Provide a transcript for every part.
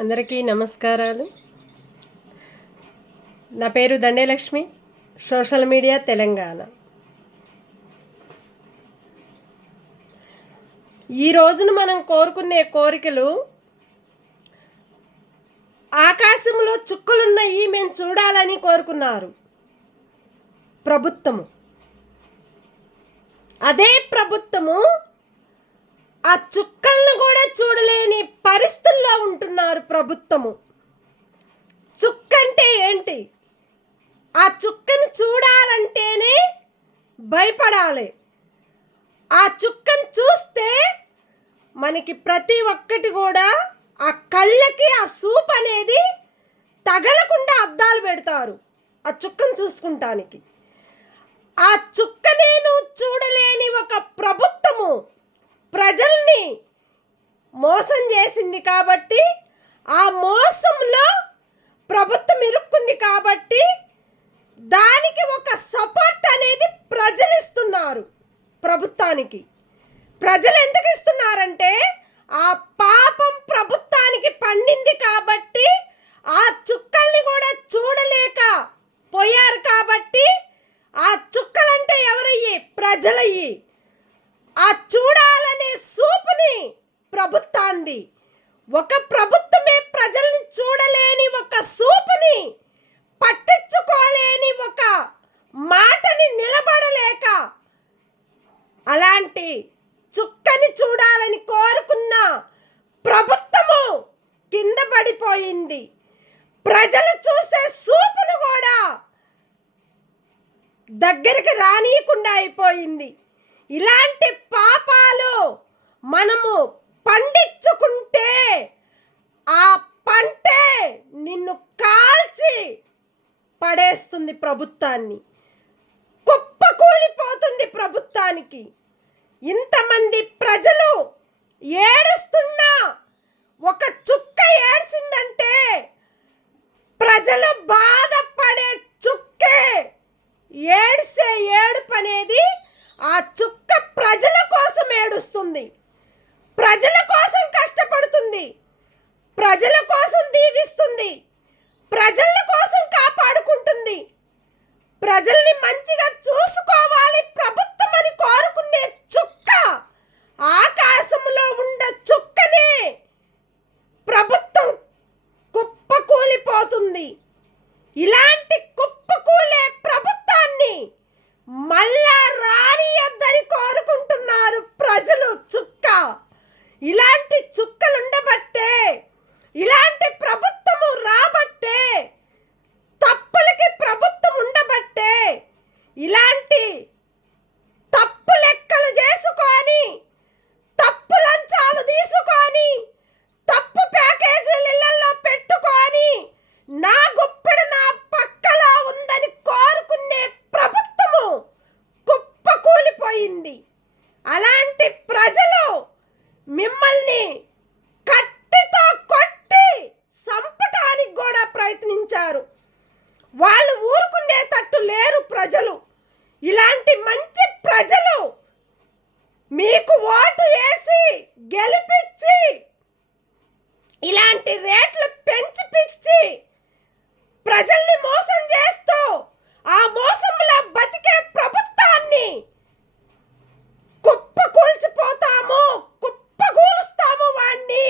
అందరికీ నమస్కారాలు. నా పేరు దండేలక్ష్మి, సోషల్ మీడియా తెలంగాణ. ఈ రోజున మనం కోరుకునే కోరికలు ఆకాశంలో చుక్కలున్నాయి మేము చూడాలని కోరుకున్నారు ప్రభుత్వము. అదే ప్రభుత్వము ఆ చుక్కలను కూడా చూడలేని పరిస్థితుల్లో ఉంటున్నారు ప్రభుత్వము. చుక్క అంటే ఏంటి? ఆ చుక్కను చూడాలంటేనే భయపడాలి. ఆ చుక్కను చూస్తే మనకి ప్రతి ఒక్కటి కూడా ఆ కళ్ళకి ఆ సూప్ అనేది తగలకుండా అద్దాలు పెడతారు ఆ చుక్కను చూసుకుంటానికి. ఆ చుక్కనే నువ్వు చూడలేని ఒక ప్రభుత్వము ప్రజల్ని మోసం చేసింది కాబట్టి, ఆ మోసంలో ప్రభుత్వం ఇరుక్కుంది కాబట్టి దానికి ఒక సపోర్ట్ అనేది ప్రజలు ఇస్తున్నారు ప్రభుత్వానికి. ప్రజలు ఎందుకు ఇస్తున్నారంటే ఆ పాపం ప్రభుత్వానికి పండింది కాబట్టి ఆ చుక్కల్ని కూడా చూడలేక పోయారు కాబట్టి ఆ చుక్కలంటే ఎవరయ్యి? ప్రజలయ్యి. ఆ చూడాలనే సూపుని ప్రభుత్వాన్ని, ఒక ప్రభుత్వమే ప్రజల్ని చూడలేని ఒక సూపుని, పట్టించుకోలేని ఒక మాటని నిలబడలేక అలాంటి చుక్కని చూడాలని కోరుకున్న ప్రభుత్వము కింద పడిపోయింది. ప్రజలు చూసే సూపును కూడా దగ్గరికి రానియకుండా అయిపోయింది. ఇలాంటి పాపాలు మనము పండించుకుంటే ఆ పంటే నిన్ను కాల్చి పడేస్తుంది ప్రభుత్వాన్ని, కుప్పకూలిపోతుంది ప్రభుత్వానికి. ఇంతమంది ప్రజలు ఏడుస్తున్నా ఒక చుక్క ఏడ్చిందంటే ప్రజలు బాధపడే చుక్కే ఏడ్సే ఏడుపు అనేది ఆ చుక్క ప్రజల కోసం ఏడుస్తుంది, ప్రజల కోసం కష్టపడుతుంది, ప్రజల కోసం దీవిస్తుంది, ప్రజల కోసం కాపాడుకుంటుంది. ప్రజల్ని మంచిగా చూసుకోవాలి ప్రభుత్వం అని కోరుకునే చుక్క, ఆకాశంలో ఉండ చుక్కనే ప్రభుత్వం కుప్పకూలిపోతుంది. ఇలాంటి కుప్పకూలే ప్రభుత్వాన్ని మళ్ళా రానియద్దని కోరుకుంటున్నారు ప్రజలు. చుక్క ఇలాంటి చుక్కలు ఉండబట్టే, ఇలాంటి ప్రభుత్వము రాబట్టే, తప్పులకి ప్రభుత్వం ఉండబట్టే, ఇలాంటి తప్పు లెక్కలు చేసుకొని, తప్పు లంచాలు తీసుకొని, తప్పు ప్యాకేజీలు ఇళ్లలో పెట్టుకొని, నా గుప్పెడు నా పక్కలా ఉందని కోరుకునే ప్రభుత్వము కుప్పకూలిపోయింది. అలాంటి ప్రజలు మిమ్మల్ని కట్టితో కొట్టి చంపటానికి కూడా ప్రయత్నించారు. వాళ్ళు ఊరుకునేటట్టు లేరు ప్రజలు. ఇలాంటి మంచి ప్రజలు మీకు ఓటు వేసి గెలిపించి ఇలాంటి రేట్లు పెంచిపిచ్చి ప్రజల్ని మోసం చేస్తూ ఆ మోసంలో బతికే ప్రభుత్వాన్ని కుప్పకూల్చిపోతాము, కుప్పకూలుస్తాము వాణ్ణి.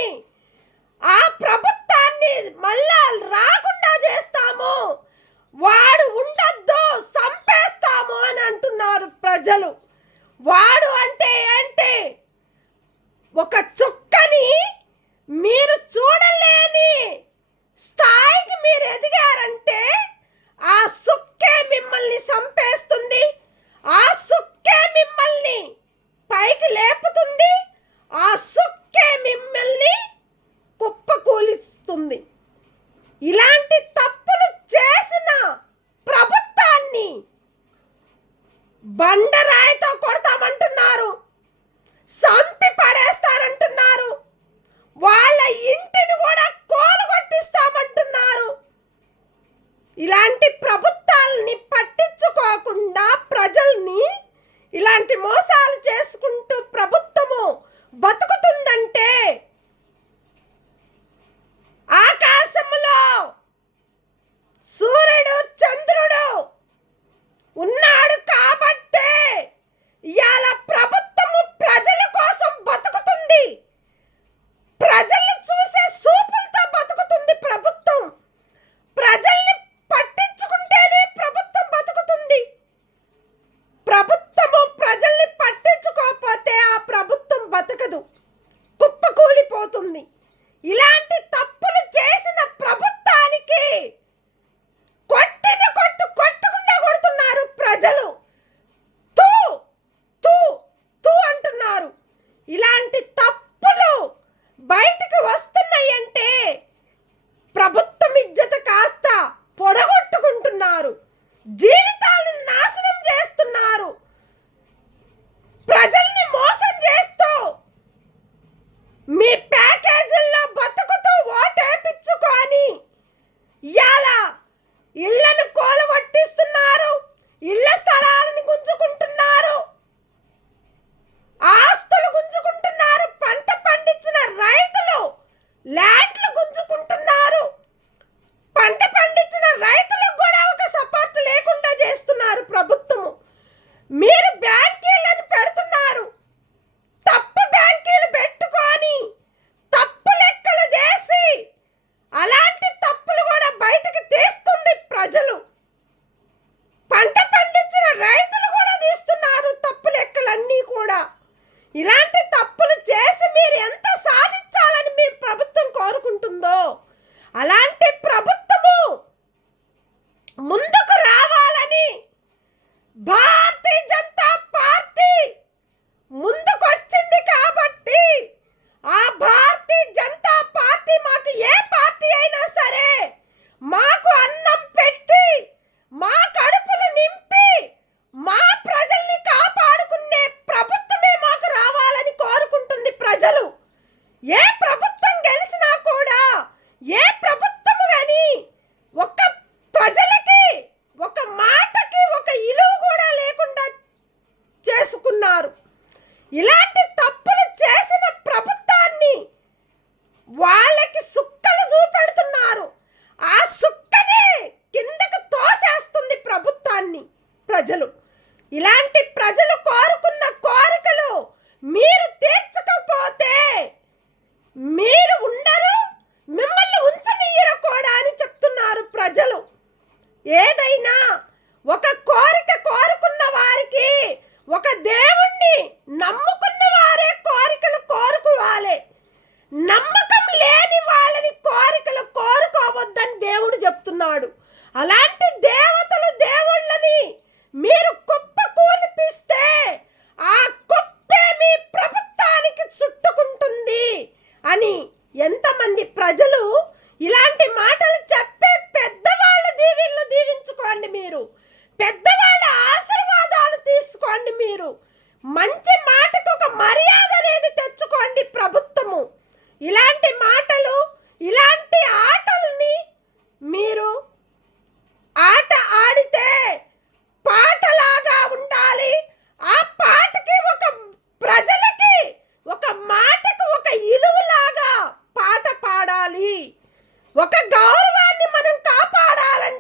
ఆ ప్రభుత్వాన్ని మళ్ళా రాకుండా చేస్తాము, వాడు ఉండొద్దు, చంపేస్తాము అని అంటున్నారు ప్రజలు. వాడు అంటే ఏంటి? ఒక చుక్కని మీరు చూడలేని స్థాయికి మీరు ఎదిగారంటే ఆ సుక్కే మిమ్మల్ని చంపేస్తుంది, ఆ సుక్కే మిమ్మల్ని పైకి లేపుతుంది, ఆ సుక్కే మిమ్మల్ని కుప్పకూలిస్తుంది. ఇలాంటి తప్పులు చేసిన ప్రభుత్వాన్ని బండరాయితో కొడతామంటున్నారు, చంపి పడేస్తారంటున్నారు, వాళ్ళ ఇంటిని కూడా కూలగొట్టిస్తామంటున్నారు. ఇలాంటి ప్రభుత్వాలని పట్టించుకోకుండా ప్రజల్ని ఇలాంటి మోసాలు చేసుకుంటూ ప్రభుత్వము బతుకుతుందంటే ఆ ప్రజలు. పంట పండించిన రైతులు కూడా తీస్తున్నారు తప్పు లెక్కలన్నీ కూడా. ఇలాంటి తప్పులు చేసి మీరు ఎంత సాధించాలని మీ ప్రభుత్వం కోరుకుంటుందో అలాంటి ప్రభుత్వము ముందుకు రావాలని భారతీయ జనతా పార్టీ ముందుకు వచ్చింది. కాబట్టి ఆ భారతీయ జనతా పార్టీ మాకు ఏ పార్టీ అయినా సరే మాకు అన్నం పెట్టి మా కడుపులు నింపి మా ప్రజల్ని కాపాడుకునే ప్రభుత్వమే మాకు రావాలని కోరుకుంటుంది ప్రజలు. ఏ ప్రభుత్వం గెలిచినా కూడా ఏ ప్రభుత్వం కానీ ఒక ప్రజలకి ఒక మాటకి ఒక ఇలువ కూడా లేకుండా చేసుకున్నారు. ఇలాంటి తప్పులు చేసిన ప్రభుత్వాన్ని వాళ్ళకి సుక్కలు చూపెడుతున్నారు. ఆ సుక్కని కిందకు తోసేస్తుంది ప్రభుత్వాన్ని ప్రజలు. ఇలాంటి ప్రజలు కోరుకున్న కోరికలు మీరు తీర్చకపోతే మీరు ఉండరు, మిమ్మల్ని ఉంచనీయరు కూడా అని చెప్తున్నారు ప్రజలు. ఏదైనా ఒక కోరిక కోరుకున్న వారికి ఒక దేవుణ్ణి నమ్ముకున్న వారే కోరికలు కోరుకోవాలి. నమ్మకం లేని వాళ్ళని కోరికలు కోరుకోవద్దని దేవుడు చెప్తున్నాడు. అలాంటి దేవతలు దేవుళ్ళని మీరు కుప్ప కూలిపిస్తే ఆ కుప్పే మీ ప్రభుత్వానికి చుట్టుకుంటుంది అని ఎంతమంది ప్రజలు ఇలాంటి మాటలు చెప్పే పెద్దవాళ్ళ దీవెనలు దీవించుకోండి. మీరు పెద్దవాళ్ళ ఆశీర్వాదాలు తీసుకోండి. మీరు మంచి మాటకు ఒక మర్యాద అనేది తెచ్చుకోండి ప్రభుత్వము. ఇలాంటి మాటలు ఇలాంటి ఆటల్ని మీరు ఆట ఆడితే పాటలాగా ఉండాలి. ఆ పాటకి ఒక ప్రజలకి ఒక మాటకు ఒక ఇలువలాగా పాట పాడాలి. ఒక గౌరవాన్ని మనం కాపాడాలంటే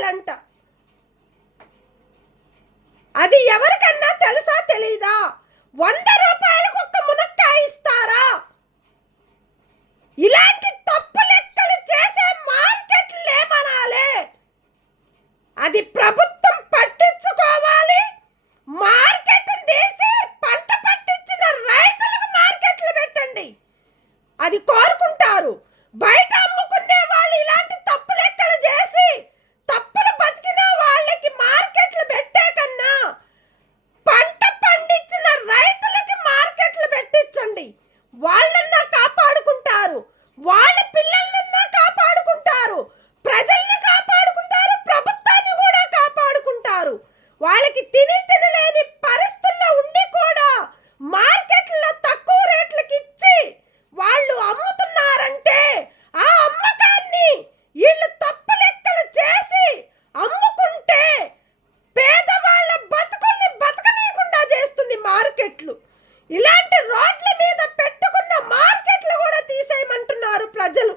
రూపాయలంట. అది ఎవరికన్నా తెలుసా తెలీదా? 100 రూపాయలకు ఒక్క మునక్కాయ ఇస్తారా? ఇలాంటి తప్పు లెక్కలు చేసే మార్కెట్లు ఏమనాలే? అది ప్రభుత్వం పట్టించుకోవాలి. మార్కెట్ తీసి పంట పట్టించిన రైతులకు మార్కెట్లు పెట్టండి, అది కోరుకుంటారు. బయట అమ్ముకునే వాళ్ళు ఇలాంటి తప్పు లెక్కలు చేసి తప్పులు బతికిన వాళ్ళకి మార్కెట్లు పెట్టే కన్నా పంట పండించిన రైతులకి మార్కెట్లు పెట్టించండి. వాళ్ళన్నా కాపాడుకుంటారు, వాళ్ళ పిల్లలన్నా కాపాడుకుంటారు, ప్రజల్ని కాపాడుకుంటారు, ప్రభుత్వాన్ని కూడా కాపాడుకుంటారు. వాళ్ళకి తినలేని పరిస్థితుల్లో ఉండి కూడా మార్కెట్లో తక్కువ రేట్లకి ఇచ్చి వాళ్ళు అమ్ముతున్నారంటే ఆ అమ్మకాన్ని వీళ్ళు తప్పు లెక్కలు చేసి అమ్ముకుంటే పేదవాళ్ళ బతుకుల్ని బతకనీయకుండా చేస్తుంది మార్కెట్లు. ఇలాంటి రోడ్ల మీద పెట్టుకున్న మార్కెట్లు కూడా తీసేయమంటున్నారు ప్రజలు.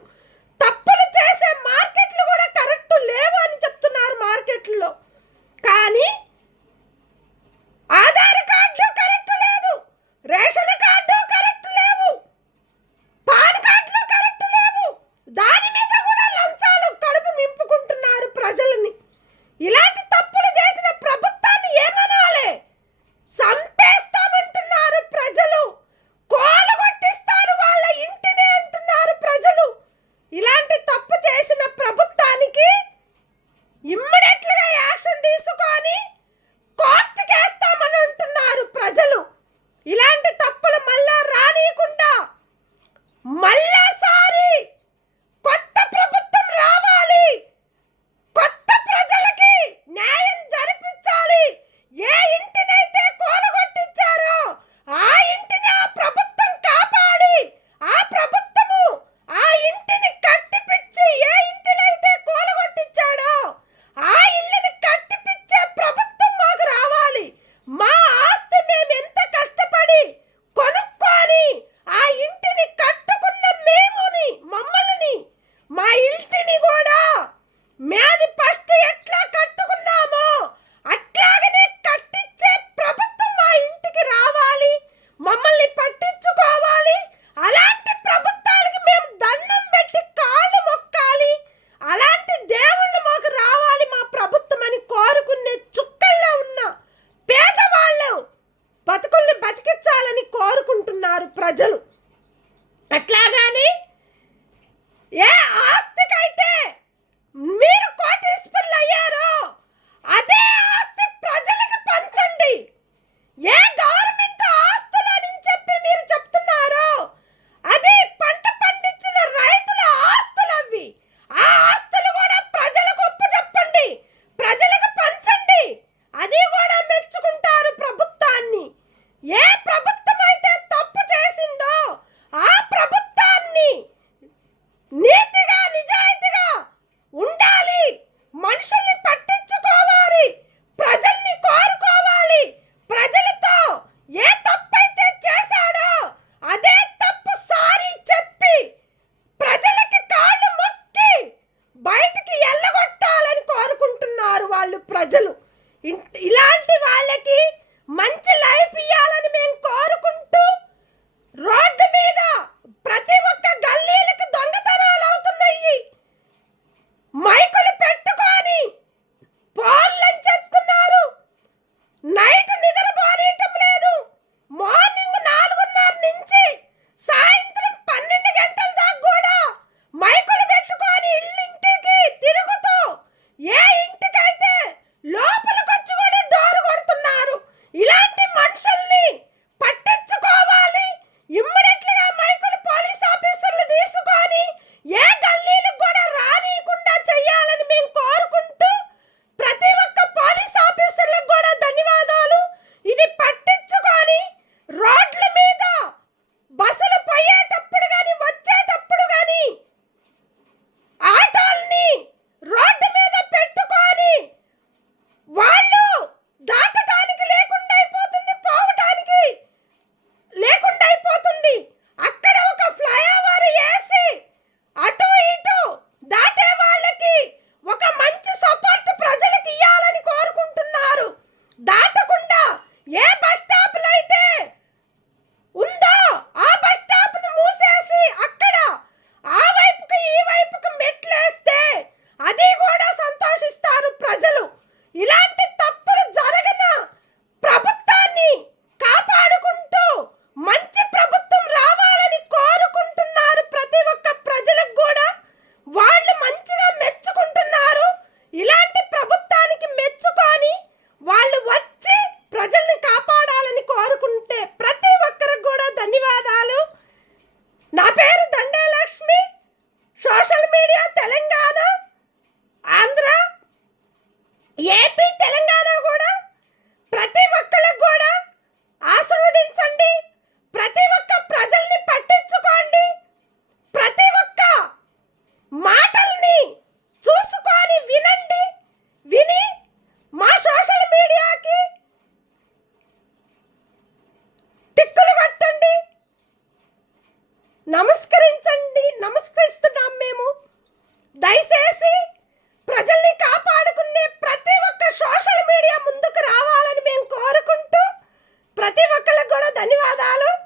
తప్పులు చేసే మార్కెట్లు కూడా కరెక్ట్ లేవు అని చెప్తున్నారు మార్కెట్లో. కానీ ఆధార్ కార్డు కరెక్ట్ లేదు, రేషన్ కార్డు కరెక్ట్ లేవు, పాన్ కార్డులు కరెక్ట్ లేవు. దాని మీద కూడా లంచాలు కడుపు నింపుకుంటున్నారు ప్రజలని. ఇలాంటి తప్పులు చేసిన ప్రభుత్వాన్ని ఏమనాలి? సంపేస్తామంటున్నారు ప్రజలు, కోలగొట్టిస్తారు వాళ్ళ ఇంటినే అంటున్నారు ప్రజలు. ఇలాంటి తప్పు చేసిన ప్రభుత్వానికి ఇమ్మీడియట్‌గా యాక్షన్ తీసుకొని కోర్టుకి వేస్తామని అంటున్నారు ప్రజలు. ఇలాంటి తప్పులు మళ్ళా రానీయకుండా మళ్ళాసారి కొత్త ప్రభుత్వం రావాలి, కొత్త ప్రజలకి న్యాయం జరిపించాలి. ఏ ఇంటినైతే కోలగొట్టించారో ఆ ఇంటిని ఆ ప్రభుత్వం కాపాడి ఆ ప్రభుత్వము ఆ ఇంటిని కట్టిపిచ్చి, ఏ ఇంటినైతే కోలగొట్టించాడో ఆ ఇళ్ళని కట్టిపిచ్చే ప్రభుత్వం మాకు రావాలి. మా ఆస్తి మేము ఎంత కష్టపడి కొనుక్కొని ఆ ఇంటిని కట్టుకున్న మమ్మల్ని మా ఇంటిని కూడా మాది ఫస్ట్ ఎట్లా కట్టుకున్నామో అట్లాగనే కట్టించే ప్రభుత్వం మా ఇంటికి రావాలి, మమ్మల్ని పట్టించుకోవాలి. అలాంటి ప్రభుత్వాలకి మేము దండం పెట్టి కాళ్ళు మొక్కాలి. అలాంటి దేవుళ్ళు మాకు రావాలి మా ప్రభుత్వం అని కోరుకునే చుక్కల్లో ఉన్న పేదవాళ్ళు బతుకుల్ని బతికించాలని కోరుకుంటున్నారు ప్రజలు. అట్లాగాని ఏ ఆస్తికైతే మీరు కోటీశ్వరులు అయ్యారో అదే ఆస్తి ప్రజలకు పంచండి. ఏ గవర్నమెంట్ ఆస్తులని చెప్పి మీరు చెప్తున్నారో అది పంట పండించిన రైతుల ఆస్తులు అవి. ఆ ఆస్తులు కూడా ప్రజలకు చెప్పండి, ప్రజలకు పంచండి. అది కూడా మెచ్చుకుంటారు ప్రభుత్వాన్ని. ఏ ప్రభుత్వం అయితే తప్పు చేసిందో ఆ ప్రభుత్వాన్ని నీతిగా నిజాయితీగా ఉండాలి, మనుషుల్ని పట్టించుకోవాలి, ప్రజల్ని కోరుకోవాలి. ప్రజలతో ఏ తప్పైతే చేశాడో అదే తప్పు సారీ చెప్పి ప్రజలకి కాళ్ళు మొక్కి బయటికి ఎల్లగొట్టాలని కోరుకుంటున్నారు వాళ్ళు ప్రజలు. ఇలాంటి వాళ్ళకి మంచి లైఫ్ ఇవ్వాలని మేము కోరుకుంటూ రోడ్డు మీద ప్రతి ఒక్క గల్లీలకు దొంగతనాలు అవుతున్నాయి. మైకులు పెట్టుకొని ఫోన్లని చెప్తున్నారు. నైట్ నిద్రపోనీయటం లేదు. మార్నింగ్ 4:30 నుంచి సాయంత్రం 12 గంటల దాకా కూడా మైకులు పెట్టుకొని ఇల్లింటికి తిరుగుతూ ఏ ఇంటికైతే లోపలికొచ్చి కూడా డోర్ కొడుతున్నారు. ఇలాంటి మనుషుల్ని పట్టించుకోవాలి. ఇమ్మీడియట్‌గా మైకులు పోలీస్ ఆఫీసర్లు తీసుకొని ఏ గల్లీలకు కూడా రానియకుండా చేయాలని మేము కోరుకుంటూ ప్రతి ఒక్క పోలీస్ ఆఫీసర్లకు కూడా ధన్యవాదాలు. ఇది పట్టించుకొని రోడ్ల మీద బస్సులు పోయేటప్పుడు కానీ వచ్చేటప్పుడు కానీ ఆటోల్ని రోడ్డు మీద పెట్టుకొని వాళ్ళు దాటడానికి లేకుండా అయిపోతుంది, పోవడానికి లేకుండా అయిపోతుంది. అక్కడ ఒక ఫ్లైఓవర్ వేసి అటు ఇటు దాటే వాళ్ళకి ఒక మంచి సపోర్ట్ నమస్కరిస్తున్నాం మేము. దయచేసి ప్రజల్ని కాపాడుకునే ప్రతి ఒక్క సోషల్ మీడియా ముందుకు రావాలని మేము కోరుకుంటూ ప్రతి ఒక్కరికి కూడా ధన్యవాదాలు.